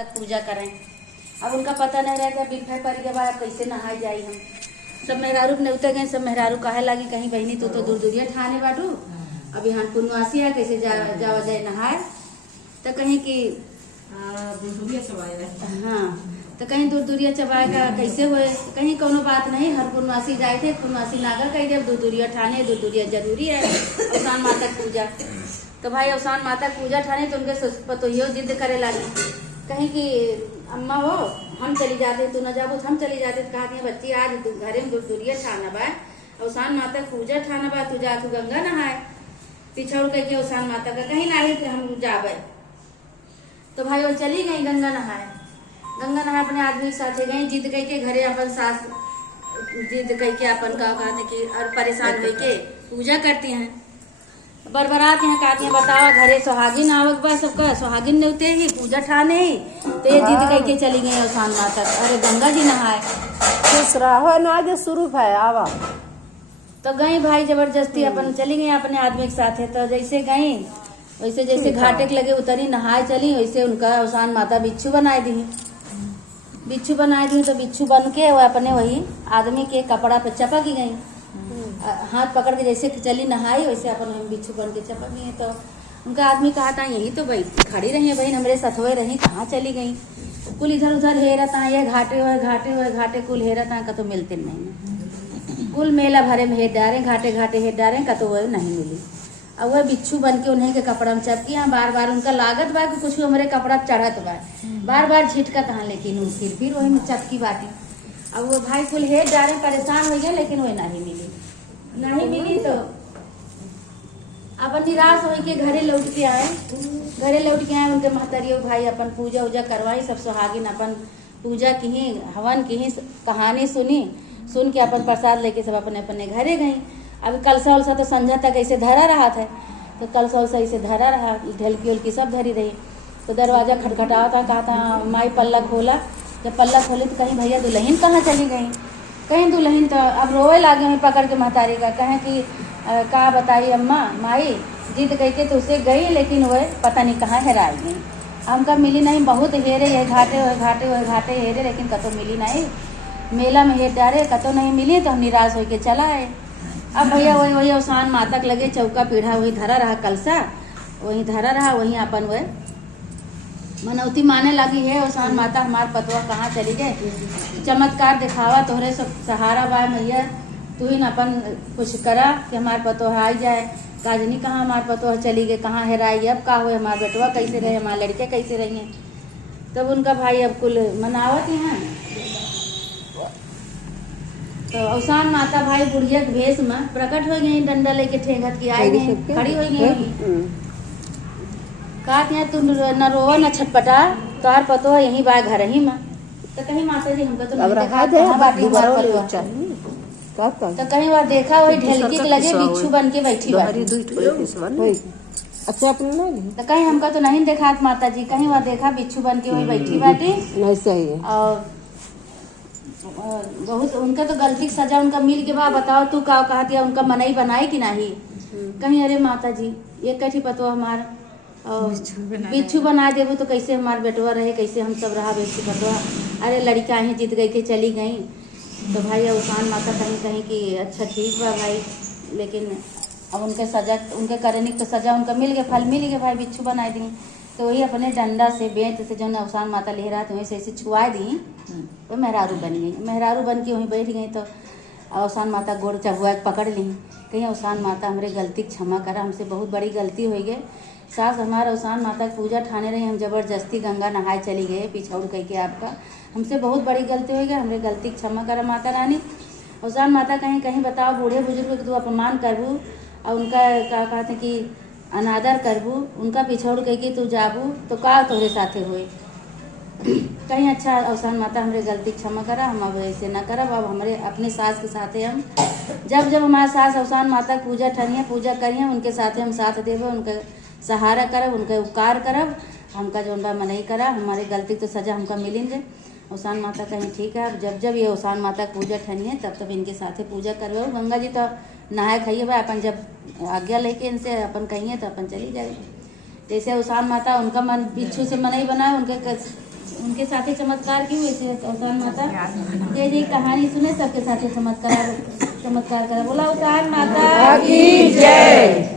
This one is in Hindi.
माता की पूजा करें। अब उनका पता नहीं रहता बिफे पर के बाद कैसे नहाए जाई हम सब मेहरारू ने उतर गए। सब मेहरारू कहे लगी कहीं बहनी तू तो दूर दूरिया ठाने बाटू अब यहाँ पूर्णवासी है कैसे जावा जाए नहाए तो कहीं कि हाँ तो कहीं दूर दूरिया चबाएगा कैसे हुए कहीं कोनो बात नहीं। हर पूर्णवासी जाए थे पूर्णवासी नागर कही दे दूर दूरिया ठाने दूर दूरिया जरूरी है अवसान माता की पूजा। तो भाई अवसान माता की पूजा ठाने तो उनके पतोहियो जिद करे लगी कहीं कि अम्मा हो हम चली जाते तू न जाबो हम चली जाते कहा बच्ची आज घरे में दूर दूरिया ठाना बा अवसान माता की पूजा ठाना बा तू जा तू गंगा नहाए पिछड़ के अवसान माता का कहीं नहीं कि हम जाबे। तो भाई वो चली गई गंगा नहाए अपने आदमी के साथ गई जिद कह के घरे अपन सास जिद कह के अपन का कहते कि और परेशान हो के पूजा करती हैं बरबरात यहाँ कहती हैं बतावा घरे सुहागिन आवक बा सबका सुहागिन ने उते ही पूजा ठाने ही तो ये जिद कह के चली गई अवसान माता अरे गंगा जी नहाए तो शुरू है आवा तो गई भाई जबरदस्ती अपन चली गई अपने आदमी के साथ है। तो जैसे गई वैसे जैसे घाटे के लगे उतरी नहाए चली वैसे उनका अवसान माता बिच्छू बनाए दी तो बिच्छू बन के वो अपने वही आदमी के कपड़ा पे चपक गई हाथ पकड़ के जैसे चली नहाई वैसे अपन बिच्छू बन के चपक गई। तो उनका आदमी कहा था यही तो भाई खड़ी रही है बहन हमरे सथवे रही कहाँ चली गई कुल इधर उधर हेरत ये घाटे कुल हेरत का तो मिलते नहीं कुल मेला भरे में हेर डारे घाटे हेर डारे का तो वह नहीं मिली। अब वह बिच्छू बन के उन्हीं के कपड़ा में चपकी बार बार उनका लागत बा कि कुछ हमारे कपड़ा चढ़त बा बार झिटका कहाँ लेकिन फिर वही में चपकी बाटी। अब वो भाई कुल हेर डारे परेशान हो गए लेकिन वह नहीं मिली तो अपन निराश हो के घरे लौट के आए उनके महतरियो भाई अपन पूजा उजा करवाई सब सुहागिन अपन पूजा की ही हवन की ही कहानी सुन के अपन प्रसाद लेके सब अपने अपने घरे गई। अभी कलसा उलसा तो संझा तक ऐसे धरा रहा था तो कलसा उलसा ऐसे धरा रहा ढलकी उलकी सब धरी रही। तो दरवाजा खटखटावा था कहा था माई पल्ला खोला जब पल्ला खोले तो कहीं भैया दुल्हन कहाँ चली गई कहीं दुल्हन तो अब रोए लागे हमें पकड़ के महतारी का कहें कि का बताई अम्मा माई जिद कह के तो उसे गई लेकिन वह पता नहीं कहाँ हेराई गई हमका मिली नहीं बहुत हेरे ये घाटे हेरे लेकिन कतो मिली नहीं मेला में हेर डारे कतो नहीं मिली तो हम निराश होके चला आए। अब भैया वही अवसान माता के लगे चौका पीढ़ा वही धरा रहा कलसा वही धरा रहा वही अपन वह मनौती माने लगी है अवसान माता हमार पतवा कहाँ चली गए चमत्कार दिखावा तोहरे सहारा बा मैया तू ही अपन कुछ करा कि हमार पतवा आई जाए काजनी कहाँ हमार पतवा चली गई कहाँ हेराई अब का हुए हमार बेटवा कैसे रहे हमार लड़के कैसे रही हैं। तब उनका भाई अब कुल मनावत हैं तो अवसान माता भाई बुढ़िया के भेष में प्रकट हो गई डंडा लेके ठेंगत की आई गई खड़ी हो गई कहा तू न रोवा न छटपटा तोहार पतो यही बा घर ही में तो कहीं माता जी हमको तो कहीं बार देखा वही ढेलकी के लगे बिच्छू बन के बैठी अच्छा अपने तो कहीं हमका तो नहीं देखा माता जी कहीं बार देखा बिच्छू बन के वही बैठी बाटी सही है और बहुत उनका तो गलती की सजा उनका मिल के बा बताओ तू का कहा दिया उनका मनाई बनाई कि नहीं कहीं अरे माता जी ये कठी पतो हमार बिच्छू बना देबो तो कैसे हमार बेटवा रहे कैसे हम सब रहा बिच्छू पतवा अरे लड़का ही जीत गई के चली गई। तो भाई अवसान माता कहीं कि अच्छा ठीक बा भाई लेकिन अब उनके सजा उनके करने तो सजा उनका मिल गया फल मिल गया भाई बिच्छू बना दी तो वही अपने डंडा से बेंच से जो अवसान माता ले रहा तो वैसे ऐसे छुआ दी तो मेहरारू बन के वहीं बैठ गई। तो अवसान माता गोड़ चबुआ पकड़ ली कहीं अवसान माता हमारे गलती क्षमा करा हमसे बहुत बड़ी गलती हो गई सास हमारा अवसान माता की पूजा ठाने रही हम जबरदस्ती गंगा नहाए चली गए पिछौड़ कह के आपका हमसे बहुत बड़ी गलती हो गई हमारे गलती क्षमा करा माता रानी। अवसान माता कहीं बताओ बूढ़े बुजुर्ग को तू अपमान करबू और उनका क्या कहते कि अनादर करबू उनका पिछौड़ कह के तू जाबू तो का तोहरे साथे हुए कहीं अच्छा अवसान माता हमारे गलती क्षमा करा हम अब ऐसे न करब अब हमारे अपने सास के साथे हम जब हमारे सास अवसान माता की पूजा ठनिए पूजा करिए उनके साथे हम साथ देवे उनका सहारा करब उनका उपकार करब हमका जो मनई करा हमारे गलती तो सजा हमका मिलेंगे। अवसान माता कहीं ठीक है अब जब ये अवसान माता की पूजा ठनिए तब इनके साथे पूजा करवाओ गंगा जी तो नहाए खाइए भाई अपन जब आज्ञा लेके इनसे अपन कहिए तो अपन चली जाएगी। जैसे अवसान माता उनका मन बिच्छू से मनई बनाए उनके उनके साथे चमत्कार की हुए थे अवतार माता जय जय कहानी सुने सबके साथे चमत्कार करा बोला अवतार माता की जय।